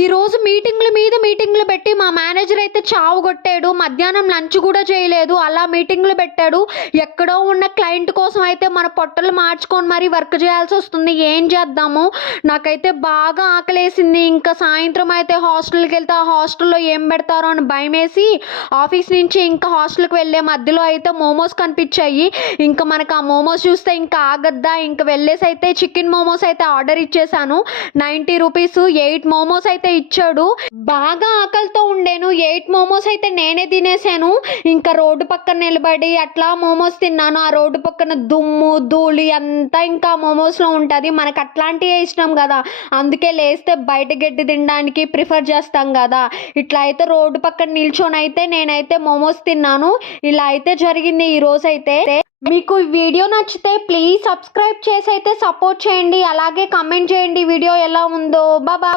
ఈరోజు మీటింగ్లు పెట్టి మా మేనేజర్ అయితే చావు కొట్టాడు. మధ్యాహ్నం లంచ్ కూడా చేయలేదు, అలా మీటింగ్లు పెట్టాడు. ఎక్కడో ఉన్న క్లయింట్ కోసం అయితే మన పొట్టలు మార్చుకొని మరీ వర్క్ చేయాల్సి వస్తుంది. ఏం చేద్దాము? నాకైతే బాగా ఆకలేసింది. ఇంకా సాయంత్రం అయితే హాస్టల్కి వెళ్తే ఆ హాస్టల్లో ఏం పెడతారో అని భయమేసి ఆఫీస్ నుంచి ఇంకా హాస్టల్కి వెళ్ళే మధ్యలో అయితే మోమోస్ కనిపించాయి. ఇంకా మనకు ఆ మోమోస్ చూస్తే ఇంకా ఆగద్దా, ఇంకా వెళ్ళేసి అయితే చికెన్ మోమోస్ అయితే ఆర్డర్ ఇచ్చేసాను. 90 రూపీస్ 8 మోమోస్ అయితే ఇచ్చాడు. బాగా ఆకలితో ఉండేను. 8 మోమోస్ అయితే నేనే తినేసాను. ఇంకా రోడ్డు పక్కన నిలబడి అట్లా మోమోస్ తిన్నాను. ఆ రోడ్డు పక్కన దుమ్ము ధూళి అంతా ఇంకా మోమోస్లో ఉంటుంది. మనకు అట్లాంటివే ఇష్టం కదా, అందుకే లేస్తే బయట గడ్డి తినడానికి ప్రిఫర్ చేస్తాం కదా. ఇట్లా అయితే రోడ్డు పక్కన నిల్చొని అయితే నేనైతే మోమోస్ తిన్నాను. ఇలా అయితే జరిగింది ఈ రోజు అయితే. మీకు ఈ వీడియో నచ్చితే ప్లీజ్ సబ్స్క్రైబ్ చేసి అయితే సపోర్ట్ చేయండి. అలాగే కమెంట్ చేయండి వీడియో ఎలా ఉందో. బాబా.